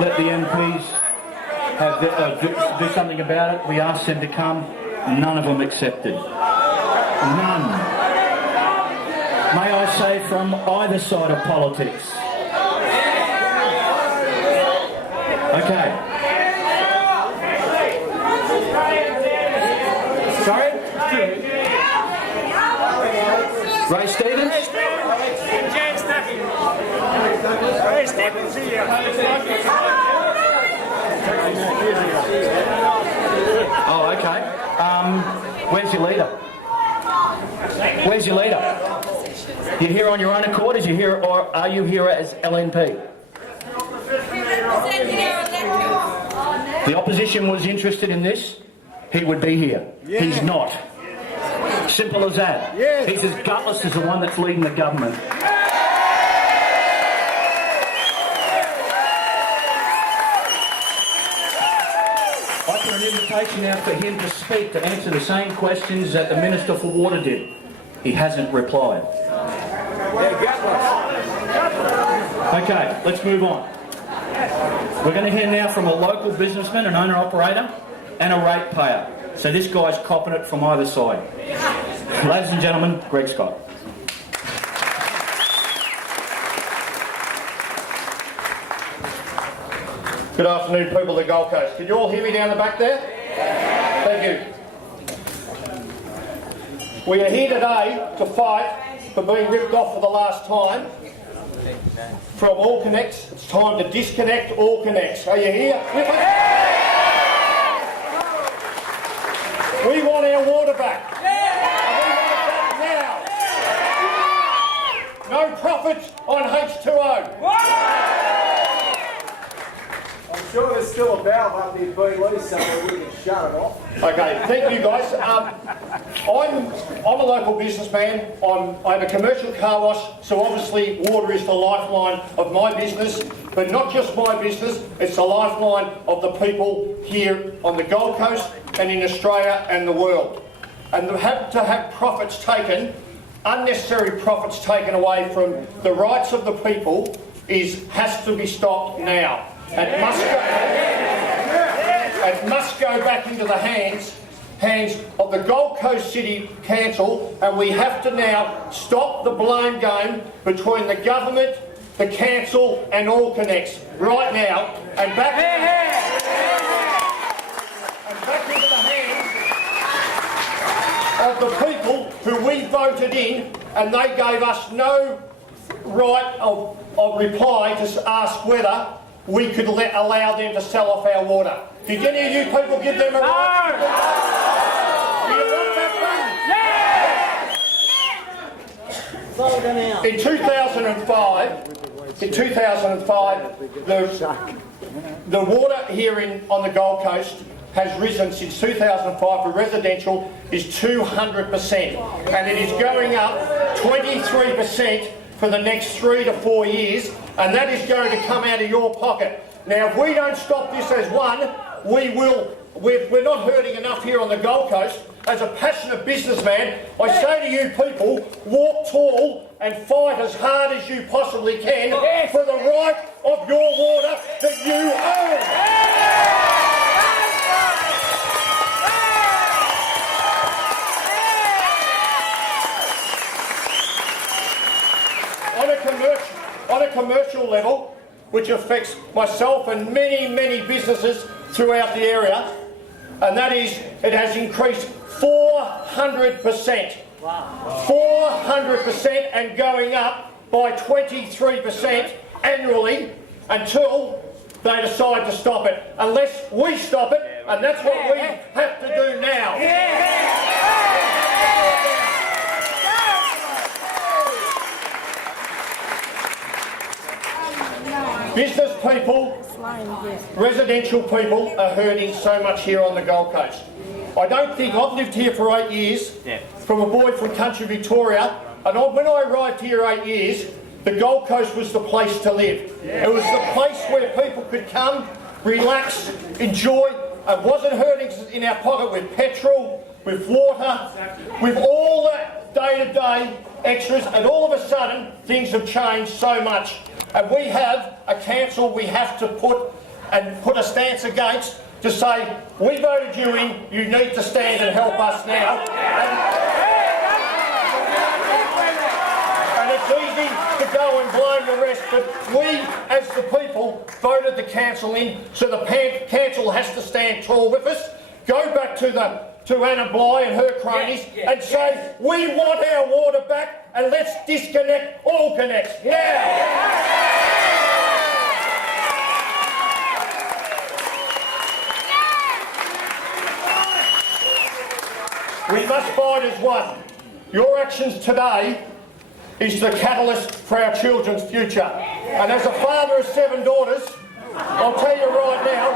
let the MPs do something about it. We asked them to come. None of them accepted. None. May I say, from either side of politics. Okay. Sorry? Ray Stevens? Ray Stevens here. Oh, okay. Where's your leader? Where's your leader? You're here on your own accord, or are you here as LNP? The opposition was interested in this, he would be here. Yeah. He's not. Simple as that. Yeah. He's as gutless as the one that's leading the government. I put an invitation out for him to speak, to answer the same questions that the Minister for Water did. He hasn't replied. Okay, let's move on. We're going to hear now from a local businessman, an owner-operator, and a ratepayer. So this guy's copping it from either side. Ladies and gentlemen, Greg Scott. Good afternoon, people of the Gold Coast. Can you all hear me down the back there? Thank you. We are here today to fight for being ripped off for the last time from Alconnex. It's time to disconnect Alconnex. Are you here? We want our water back. And we want it back now. No profits on H2O. I'm sure there's still a valve up there being loose somewhere we can shut it off. Okay, thank you guys. I'm a local businessman. I have a commercial car wash, so obviously water is the lifeline of my business, but not just my business, it's the lifeline of the people here on the Gold Coast and in Australia and the world. And to have profits taken, unnecessary profits taken away from the rights of the people has to be stopped now. It must go back into the hands of the Gold Coast City Council, and we have to now stop the blame game between the government, the council and Alconnex right now, and back into the hands of the people who we voted in, and they gave us no right of reply to ask whether we could allow them to sell off our water. Did any of you people give them a right? Do you want that thing? In 2005, the water here on the Gold Coast has risen since 2005 for residential is 200%, and it is going up 23% for the next 3 to 4 years, and that is going to come out of your pocket. Now, if we don't stop this as one, we will. We're not hurting enough here on the Gold Coast. As a passionate businessman, I say to you people, walk tall and fight as hard as you possibly can for the right of your water that you own. On a commercial level, which affects myself and many, many businesses throughout the area, and that is, it has increased 400%. Wow. 400% and going up by 23% annually until they decide to stop it. Unless we stop it, and that's what we have to do now. Business people, residential people are hurting so much here on the Gold Coast. I've lived here for 8 years, from a boy from country Victoria, and when I arrived here 8 years, the Gold Coast was the place to live. It was the place where people could come, relax, enjoy, and wasn't hurting in our pocket with petrol, with water, with all that day-to-day extras, and all of a sudden, things have changed so much. And we have a council we have to put and put a stance against, to say, we voted you in, you need to stand and help us now. And it's easy to go and blame the rest, but we, as the people, voted the council in, so the council has to stand tall with us. Go back to Anna Bligh and her cronies and say, we want our water back, and let's disconnect Alconnex. We must fight as one. Your actions today is the catalyst for our children's future. And as a father of 7 daughters, I'll tell you right now,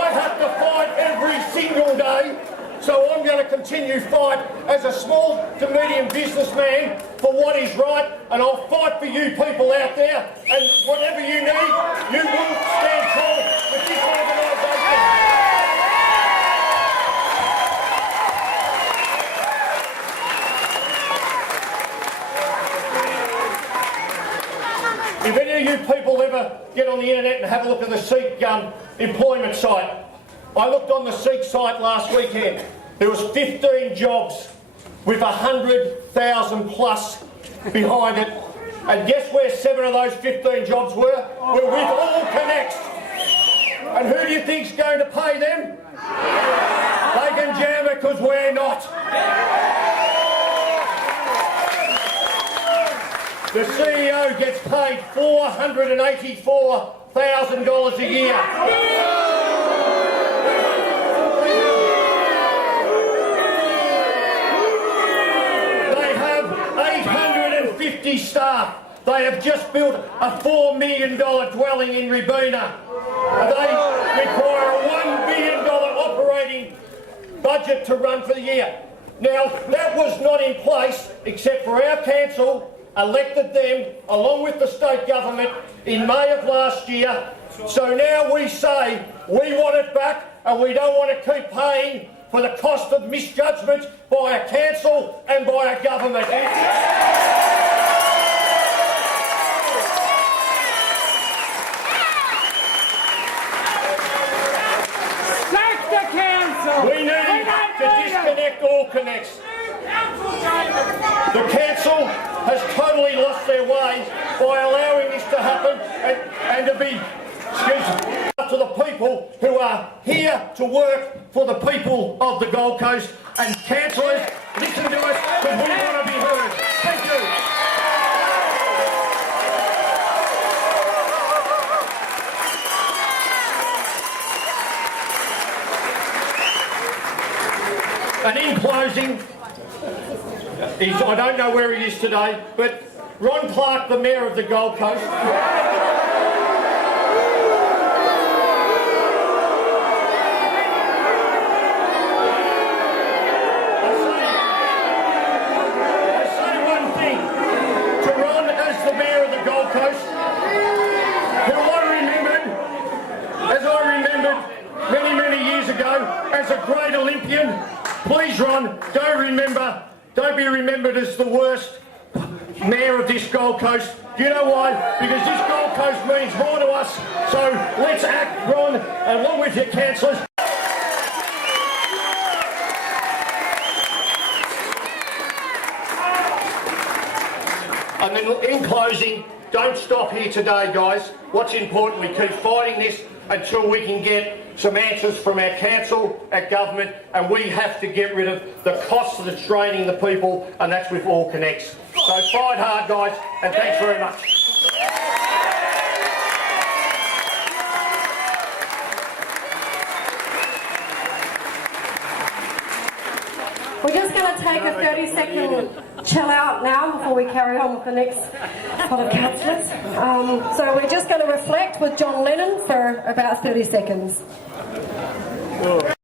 I have to fight every single day, so I'm going to continue fight as a small to medium businessman for what is right, and I'll fight for you people out there, and whatever you need, you will stand tall with this organisation. If any of you people ever get on the internet and have a look at the SEEK employment site, I looked on the SEEK site last weekend. There was 15 jobs with 100,000 plus behind it. And guess where 7 of those 15 jobs were? We're with Alconnex. And who do you think's going to pay them? They can jam it because we're not. The CEO gets paid $484,000 a year. They have 850 staff. They have just built a $4 million dwelling in Rabina. They require a $1 billion operating budget to run for the year. Now, that was not in place except for our council elected them along with the state government in May of last year. So now we say we want it back, and we don't want to keep paying for the cost of misjudgment by a council and by a government. Sack the council! We need to disconnect Alconnex. The council has totally lost their way by allowing this to happen, and to be, to the people who are here to work for the people of the Gold Coast. And councillors, listen to us, because we want to be heard. Thank you. And in closing, I don't know where he is today, but Ron Clark, the Mayor of the Gold Coast, I say one thing to Ron as the Mayor of the Gold Coast, who I remembered many, many years ago as a great Olympian. Please, Ron, don't be remembered as the worst mayor of this Gold Coast. Do you know why? Because this Gold Coast means more to us. So let's act, Ron, along with your councillors. And then in closing, don't stop here today, guys. What's important, we keep fighting this until we can get some answers from our council, our government, and we have to get rid of the costs that's draining the people, and that's with Alconnex. So fight hard, guys, and thanks very much. We're just going to take a 30-second chill out now before we carry on with the next lot of councillors. So we're just going to reflect with John Lennon for about 30 seconds.